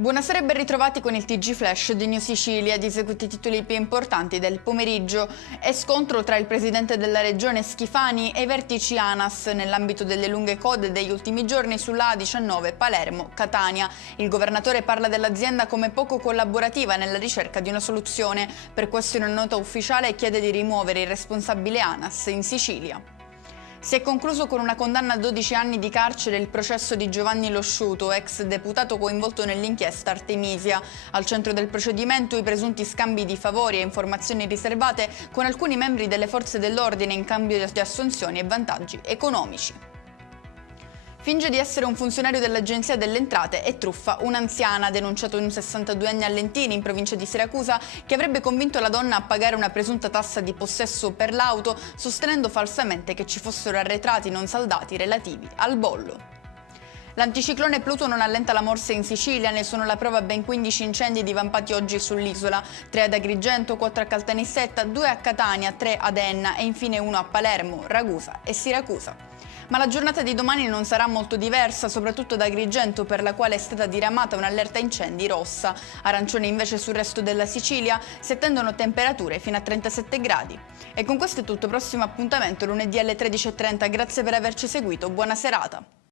Buonasera e ben ritrovati con il TG Flash di New Sicilia, di seguiti i titoli più importanti del pomeriggio. È scontro tra il presidente della regione Schifani e i vertici ANAS nell'ambito delle lunghe code degli ultimi giorni sulla A19 Palermo-Catania. Il governatore parla dell'azienda come poco collaborativa nella ricerca di una soluzione. Per questo in una nota ufficiale chiede di rimuovere il responsabile ANAS in Sicilia. Si è concluso con una condanna a 12 anni di carcere il processo di Giovanni Lo Sciuto, ex deputato coinvolto nell'inchiesta Artemisia. Al centro del procedimento i presunti scambi di favori e informazioni riservate con alcuni membri delle forze dell'ordine in cambio di assunzioni e vantaggi economici. Finge di essere un funzionario dell'Agenzia delle Entrate e truffa un'anziana, ha denunciato un 62enne a Lentini, in provincia di Siracusa, che avrebbe convinto la donna a pagare una presunta tassa di possesso per l'auto, sostenendo falsamente che ci fossero arretrati non saldati relativi al bollo. L'anticiclone Pluto non allenta la morsa in Sicilia, ne sono la prova ben 15 incendi divampati oggi sull'isola, 3 ad Agrigento, 4 a Caltanissetta, 2 a Catania, 3 ad Enna e infine 1 a Palermo, Ragusa e Siracusa. Ma la giornata di domani non sarà molto diversa, soprattutto da Agrigento, per la quale è stata diramata un'allerta incendi rossa. Arancione invece sul resto della Sicilia, si attendono temperature fino a 37 gradi. E con questo è tutto, prossimo appuntamento lunedì alle 13:30. Grazie per averci seguito, buona serata.